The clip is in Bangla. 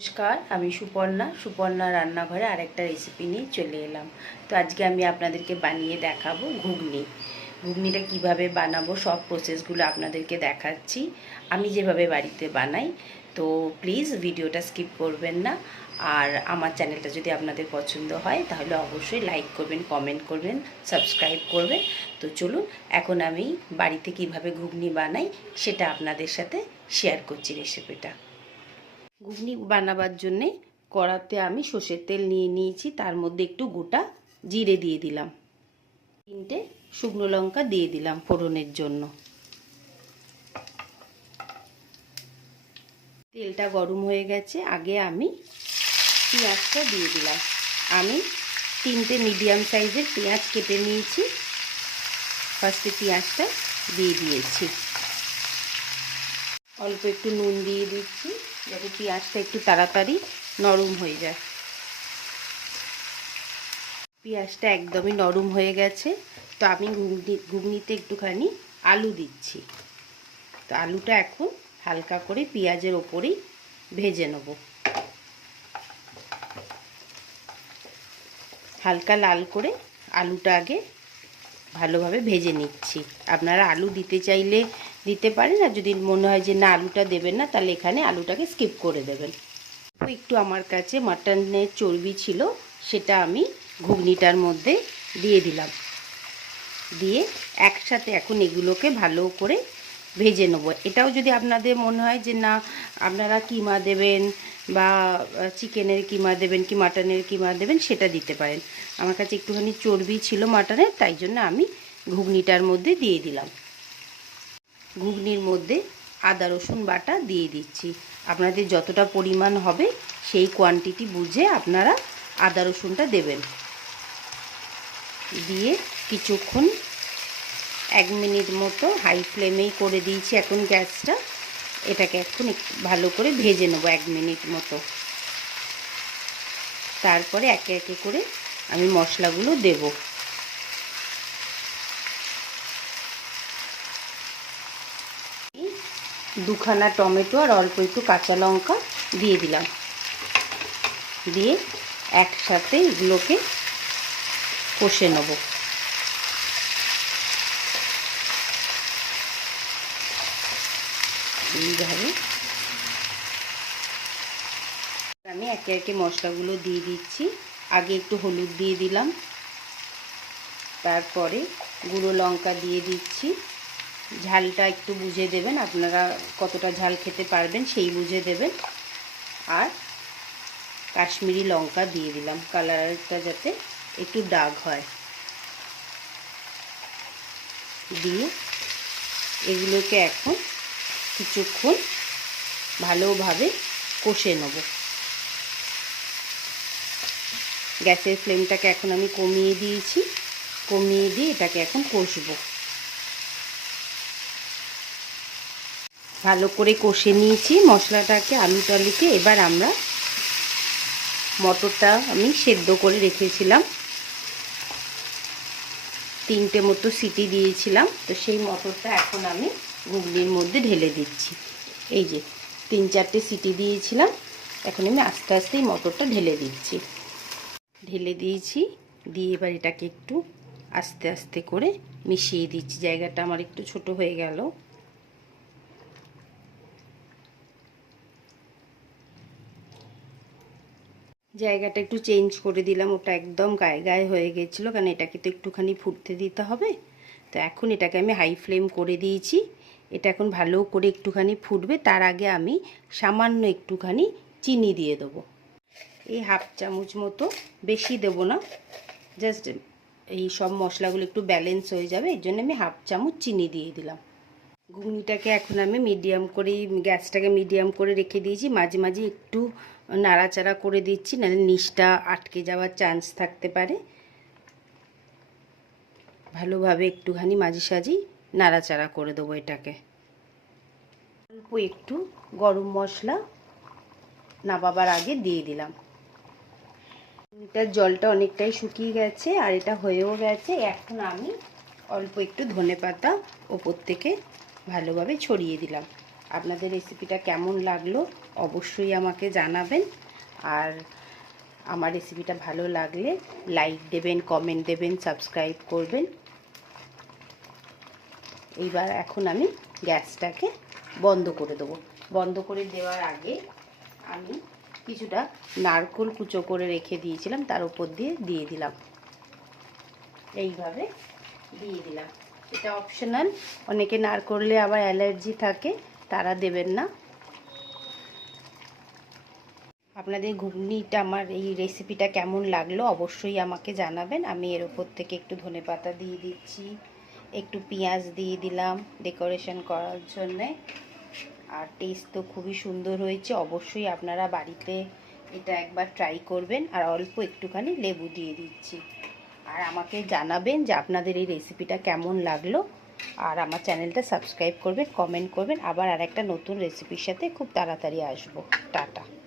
নমস্কার, আমি সুপর্ণা রান্নাঘরে আরেকটা রেসিপি নিয়ে চলে এলাম। তো আজকে আমি আপনাদেরকে বানিয়ে দেখাবো ঘুগনিটা কিভাবে বানাবো সব প্রসেসগুলো আপনাদেরকে দেখাচ্ছি আমি যেভাবে বাড়িতে বানাই। তো প্লিজ ভিডিওটা স্কিপ করবেন না। আর আমার চ্যানেলটা যদি আপনাদের পছন্দ হয় তাহলে অবশ্যই লাইক করবেন, কমেন্ট করবেন, সাবস্ক্রাইব করবেন। তো চলুন এখন আমি বাড়িতে কিভাবে ঘুগনি বানাই সেটা আপনাদের সাথে শেয়ার করছি রেসিপিটা। ঘুগনি বানাবার জন্যে কড়াতে আমি সর্ষের তেল নিয়ে নিয়েছি, তার মধ্যে একটু গোটা জিরে দিয়ে দিলাম, 3টে শুকনো লঙ্কা দিয়ে দিলাম ফোড়নের জন্য। তেলটা গরম হয়ে গেছে, আগে আমি পেঁয়াজটা দিয়ে দিলাম। আমি 3টে মিডিয়াম সাইজের পেঁয়াজ কেটে নিয়েছি, ফার্স্টে পেঁয়াজটা দিয়ে দিয়েছি। অল্প একটু নুন দিয়ে দিচ্ছি যাতে পেঁয়াজটা একটু তাড়াতাড়ি নরম হয়ে যায়। পেঁয়াজটা একদমই নরম হয়ে গেছে, তো আমি ঘুগনিতে একটুখানি আলু দিচ্ছি। তো আলুটা এখন হালকা করে পেঁয়াজের ওপরেই ভেজে নেব, হালকা লাল করে আলুটা আগে ভালোভাবে ভেজে নিচ্ছি। আপনারা আলু দিতে চাইলে দিতে পারেন, আর যদি মনে হয় যে না আলুটা দেবেন না তাহলে এখানে আলুটাকে স্কিপ করে দেবেন। একটু আমার কাছে মাটনের চর্বি ছিল, সেটা আমি ঘুগনিটার মধ্যে দিয়ে দিলাম। দিয়ে একসাথে এখন এগুলোকে ভালো করে ভেজে নেব। এটাও যদি আপনাদের মনে হয় যে না আপনারা কিমা দেবেন বা চিকেনের কিমা দেবেন কি মাটনের কিমা দেবেন সেটা দিতে পারেন। আমার কাছে একটুখানি চর্বি ছিল মাটনের, তাই জন্য আমি ঘুগনিটার মধ্যে দিয়ে দিলাম। ঘুগনির মধ্যে আদা রসুন বাটা দিয়ে দিচ্ছি। আপনাদের যতটা পরিমাণ হবে সেই কোয়ান্টিটি বুঝে আপনারা আদা রসুনটা দেবেন। দিয়ে কিছুক্ষণ 1 মিনিট মতো হাই ফ্লেমেই করে দিয়েছি এখন গ্যাসটা। এটাকে এখন ভালো করে ভেজে নেব 1 মিনিট মতো। তারপরে একে একে করে আমি মশলাগুলো দেব। দুখানা টমেটো আর অল্প একটু কাঁচা লঙ্কা দিয়ে দিলাম, দিয়ে একসাথে এগুলোকে কষে নেব। এইভাবে আমি একে একে মশলাগুলো দিয়ে দিচ্ছি। আগে একটু হলুদ দিয়ে দিলাম, তারপরে গুঁড়ো লঙ্কা দিয়ে দিচ্ছি। ঝালটা একটু বুঝে দেবেন, আপনারা কতটা ঝাল খেতে পারবেন সেই বুঝে দেবেন। আর কাশ্মীরি লঙ্কা দিয়ে দিলাম, কালারটা যাতে একটু ডার্ক হয়। দিয়ে এগুলোকে এখন কিছুক্ষণ ভালোভাবে কষে নেব। গ্যাসের ফ্লেমটাকে এখন আমি কমিয়ে দিয়েছি, কমিয়ে দিয়ে এটাকে এখন কষবো। ভালো করে কষে নিয়েছি মশলাটাকে, আলুটাকে। এবার আমরা মটরটা আমি সেদ্ধ করে রেখেছিলাম, 3টে মতো সিটি দিয়েছিলাম, তো সেই মটরটা এখন আমি ঘুগনির মধ্যে ঢেলে দিচ্ছি। এই যে 3-4টে সিটি দিয়েছিলাম, এখন আমি আস্তে আস্তে এই মটরটা ঢেলে দিচ্ছি। ঢেলে দিয়েছি, দিয়ে এবার এটাকে একটু আস্তে আস্তে করে মিশিয়ে দিচ্ছি। জায়গাটা আমার একটু ছোট হয়ে গেল। জায়গাটা একটু চেঞ্জ করে দিলাম, ওটা একদম গায়ে গায়ে হয়ে গেছিলো, কারণ এটাকে তো একটুখানি ফুটতে দিতে হবে। তো এখন এটাকে আমি হাই ফ্লেম করে দিয়েছি। এটা এখন ভালো করে একটুখানি ফুটবে, তার আগে আমি সামান্য একটুখানি চিনি দিয়ে দেবো। এই 1/2 চামচ মতো, বেশি দেবো না, জাস্ট এই সব মশলাগুলো একটু ব্যালেন্স হয়ে যাবে, এর জন্য আমি 1/2 চামচ চিনি দিয়ে দিলাম। ঘুগনিটাকে এখন আমি মিডিয়াম করে, গ্যাসটাকে মিডিয়াম করে রেখে দিয়েছি। মাঝে মাঝে একটু নাড়াচাড়া করে দিচ্ছি, নাহলে নিচটা আটকে যাওয়ার চান্স থাকতে পারে। ভালোভাবে একটুখানি মাঝে সাঝেই নাড়াচাড়া করে দেবো এটাকে। অল্প একটু গরম মশলা নামাবার আগে দিয়ে দিলাম। এটার জলটা অনেকটাই শুকিয়ে গেছে আর এটা হয়েও গেছে। এখন আমি অল্প একটু ধনেপাতা ওপর থেকে ভালোভাবে ছড়িয়ে দিলাম। আপনাদের রেসিপিটা কেমন লাগলো অবশ্যই আমাকে জানাবেন। আর আমার রেসিপিটা ভালো লাগলে লাইক দেবেন, কমেন্ট দেবেন, সাবস্ক্রাইব করবেন। এইবার এখন আমি গ্যাসটাকে বন্ধ করে দেবো। বন্ধ করে দেওয়ার আগে আমি কিছুটা নারকেল কুচো করে রেখে দিয়েছিলাম, তার উপর দিয়ে দিলাম। এইভাবে দিয়ে দিলাম। এটা অপশনাল, অনেকে নারকেলে আবার অ্যালার্জি থাকে, তারা দেবেন না। আপনাদের ঘুগনিটা আমার এই রেসিপিটা কেমন লাগলো অবশ্যই আমাকে জানাবেন। আমি এর উপর থেকে একটু ধনেপাতা দিয়ে দিচ্ছি, একটু পেঁয়াজ দিয়ে দিলাম ডেকোরেশন করার জন্যে। আর টেস্ট তো খুবই সুন্দর হয়েছে, অবশ্যই আপনারা বাড়িতে এটা একবার ট্রাই করবেন। আর অল্প একটুখানি লেবু দিয়ে দিচ্ছি। আর আমাকে জানাবেন যে আপনাদের এই রেসিপিটা কেমন লাগলো। আর আমার চ্যানেলটা সাবস্ক্রাইব করবেন, কমেন্ট করবেন। আবার আরেকটা নতুন রেসিপির সাথে খুব তাড়াতাড়ি আসবো। টাটা।